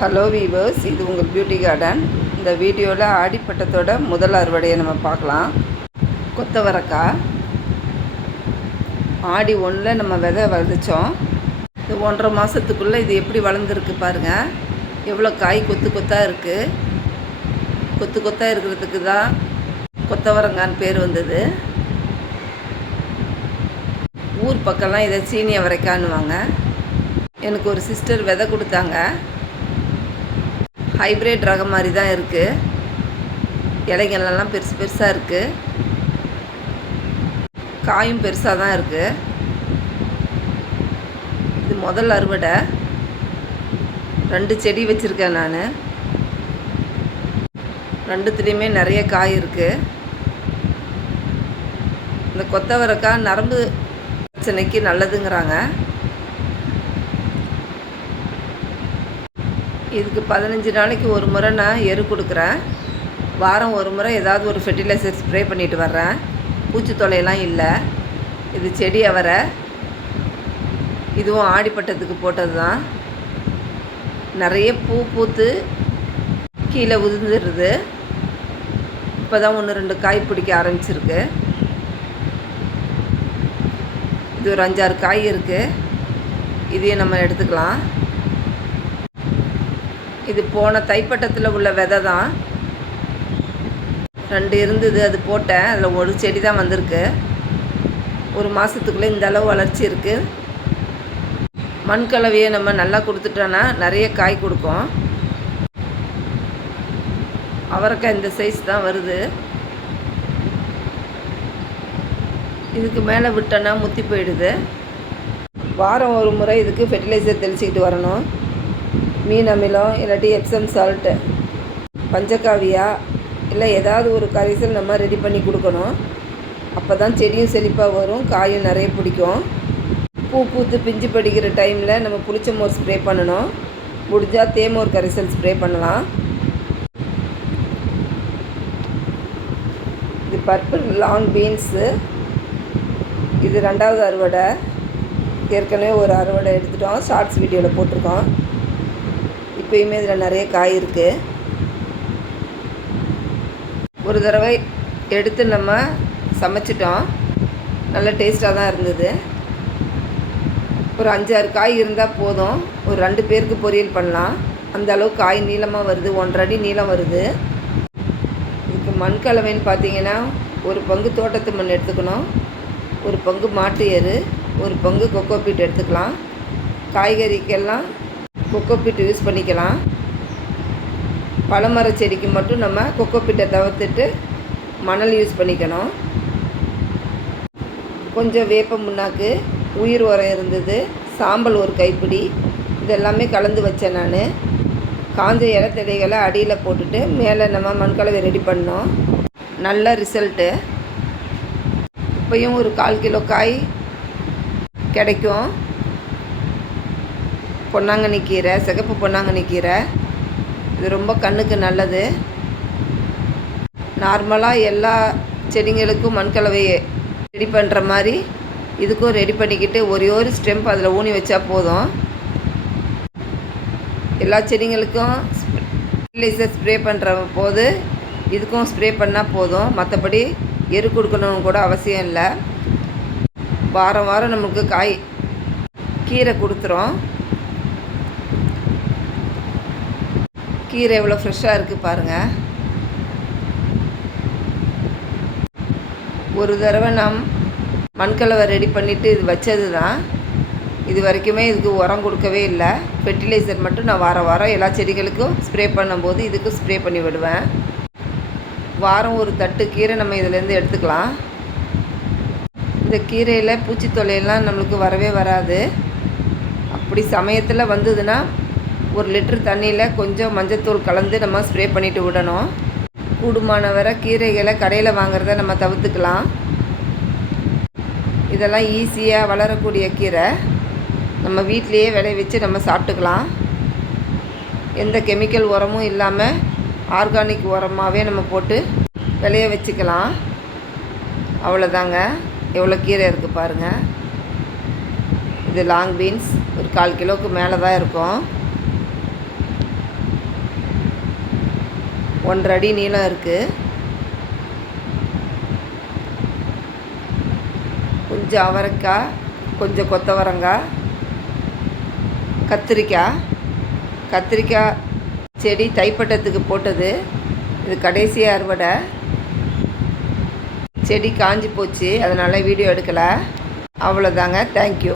Hello viewers, இது உங்கள் beauty garden. இந்த வீடியோவில் ஆடிப்பட்டத்தோட முதல் அறுவடையை நம்ம பார்க்கலாம். கொத்தவரக்காய் ஆடி 1 நம்ம விதை விதைச்சோம். இது 1.5 மாதத்துக்குள்ளே இது எப்படி வளர்ந்துருக்கு பாருங்கள். எவ்வளோ காய் கொத்து கொத்தாக இருக்குது. கொத்து கொத்தாக இருக்கிறதுக்கு தான் கொத்தவரங்கான்னு பேர் வந்தது. ஊர் பக்கம்லாம் இதை சீனி அவரைக்கான்னுவாங்க. எனக்கு ஒரு சிஸ்டர் விதை கொடுத்தாங்க. ஹைப்ரிட் ரகம் மாதிரி தான் இருக்குது. இலைகளெல்லாம் பெருசு பெருசாக இருக்குது. காயும் பெருசாக தான் இருக்குது. இது முதல் அறுவடை. 2 செடி வச்சுருக்கேன் நான். 2துலேயுமே நிறைய காய் இருக்குது. இந்த கொத்தவரக்காய் நரம்பு பிரச்சனைக்கு நல்லதுங்கிறாங்க. இதுக்கு 15 நாளைக்கு ஒரு முறை நான் எரு கொடுக்குறேன். வாரம் ஒரு முறை ஏதாவது ஒரு ஃபெர்டிலைசர் ஸ்ப்ரே பண்ணிட்டு வர்றேன். பூச்சி தொல்லையெல்லாம் இல்லை. இது செடி அவரை. இதுவும் ஆடிப்பட்டத்துக்கு போட்டது தான். நிறைய பூ பூத்து கீழே உதிர்ந்துடுது. இப்போ தான் 1-2 காய் பிடிக்க ஆரம்பிச்சிருக்கு. இது ஒரு 5-6 காய் இருக்குது. இதையும் நம்ம எடுத்துக்கலாம். இது போன தைப்பட்டத்தில் உள்ள விதை தான். 2 இருந்தது, அது போட்டேன். அதில் ஒரு செடி தான் வந்திருக்கு. 1 மாதத்துக்குள்ளே இந்த அளவு வளர்ச்சி இருக்குது. மண் கலவையை நம்ம நல்லா கொடுத்துட்டோன்னா நிறைய காய் கொடுக்கும். அவரைக்காய் இந்த சைஸ் தான் வருது. இதுக்கு மேலே விட்டோன்னா முத்தி போயிடுது. வாரம் ஒரு முறை இதுக்கு ஃபெர்டிலைசர் தெளிச்சிக்கிட்டு வரணும். மீன் அமிலம் இல்லாட்டி எப்சம் சால்ட்டு, பஞ்சகாவியா இல்லை ஏதாவது ஒரு கரைசல் நம்ம ரெடி பண்ணி கொடுக்கணும். அப்போ தான் செடியும் செழிப்பாக வரும், காயும் நிறைய பிடிக்கும். பூ பூத்து பிஞ்சு படிக்கிற டைமில் நம்ம புளிச்ச மோர் ஸ்ப்ரே பண்ணணும். முடிஞ்சால் தேமோர் கரைசல் ஸ்ப்ரே பண்ணலாம். இது பர்பிள் லாங் பீன்ஸு. இது 2வது அறுவடை. ஏற்கனவே ஒரு அறுவடை எடுத்துட்டோம், ஷார்ட்ஸ் வீடியோவில் போட்டிருக்கோம். இப்போயுமே இதில் நிறைய காய் இருக்குது. ஒரு தடவை எடுத்து நம்ம சமைச்சிட்டோம். நல்ல டேஸ்ட்டாக தான் இருந்தது. ஒரு 5-6 காய் இருந்தால் போதும். ஒரு 2 பேருக்கு பொரியல் பண்ணலாம். அந்த அளவு காய் நீளமாக வருது. 1.5 அடி நீளம் வருது. இதுக்கு மண் கலவைன்னு பார்த்தீங்கன்னா 1 பங்கு தோட்டத்து மண் எடுத்துக்கணும், 1 பங்கு மாட்டு எரு, 1 பங்கு கொக்கோபீட் எடுத்துக்கலாம். காய்கறிக்கெல்லாம் கொக்கோபீட் யூஸ் பண்ணிக்கலாம். பழமர செடிக்கு மட்டும் நம்ம கொக்கோபீட்டை தவிர்த்துட்டு மணல் யூஸ் பண்ணிக்கணும். கொஞ்சம் வேப்ப முன்னாக்கு, உயிர் உரம் இருந்தது, சாம்பல் 1 கைப்பிடி, இதெல்லாமே கலந்து வச்சேன் நான். காஞ்ச இலத்தடைகளை அடியில் போட்டுட்டு மேலே நம்ம மண்கலவை ரெடி பண்ணோம். நல்ல ரிசல்ட்டு. இப்போயும் ஒரு 1/4 கிலோ காய் கிடைக்கும். பொன்னாங்கண்ணி கீரை, சிகப்பு பொன்னாங்கண்ணி கீரை, இது ரொம்ப கண்ணுக்கு நல்லது. நார்மலாக எல்லா செடிங்களுக்கும் மண்கலவையை ரெடி பண்ணுற மாதிரி இதுக்கும் ரெடி பண்ணிக்கிட்டு ஒரு ஸ்டெம்ப் அதில் ஊனி வச்சா போதும். எல்லா செடிங்களுக்கும் ஃபெர்டிலைசர் ஸ்ப்ரே பண்ணுற போது இதுக்கும் ஸ்ப்ரே பண்ணால் போதும். மற்றபடி எரு கொடுக்கணும்னு கூட அவசியம் இல்லை. வாரம் வாரம் நமக்கு காய் கீரை கொடுத்துரும். கீரை எவ்வளோ ஃப்ரெஷ்ஷாக இருக்குது பாருங்கள். ஒரு தடவை நாம் மண்கலவை ரெடி பண்ணிவிட்டு இது வச்சது தான். இது வரைக்குமே இதுக்கு உரம் கொடுக்கவே இல்லை. ஃபெர்டிலைசர் மட்டும் நான் வாரம் வாரம் எல்லா செடிகளுக்கும் ஸ்ப்ரே பண்ணும்போது இதுக்கும் ஸ்ப்ரே பண்ணி விடுவேன். வாரம் ஒரு தட்டு கீரை நம்ம இதிலேருந்து எடுத்துக்கலாம். இந்த கீரையில் பூச்சி தொல்லையெல்லாம் நம்மளுக்கு வரவே வராது. அப்படி சமயத்தில் வந்ததுன்னா 1 லிட்டர் தண்ணியில் கொஞ்சம் மஞ்சத்தூள் கலந்து நம்ம ஸ்ப்ரே பண்ணிவிட்டு விடணும். கூடுமான வரை கீரைகளை கடையில் வாங்குறத நம்ம தவிர்த்துக்கலாம். இதெல்லாம் ஈஸியாக வளரக்கூடிய கீரை. நம்ம வீட்டிலையே விளைவிச்சு நம்ம சாப்பிட்டுக்கலாம். எந்த கெமிக்கல் உரமும் இல்லாமல் ஆர்கானிக் உரமாகவே நம்ம போட்டு விளைய வச்சுக்கலாம். அவ்வளோதாங்க. எவ்வளோ கீரை இருக்குது பாருங்கள். இது லாங் பீன்ஸ் ஒரு 1/4 கிலோவுக்கு மேலே தான் இருக்கும். 1.5 அடி நீளம் இருக்குது. கொஞ்சம் அவரைக்காய், கொஞ்சம் கொத்தவரங்காய், கத்திரிக்காய் செடி தைப்பட்டத்துக்கு போட்டது. இது கடைசி அறுவடை. செடி காஞ்சி போச்சு, அதனால் வீடியோ எடுக்கலை. அவ்வளோதாங்க. தேங்க்யூ.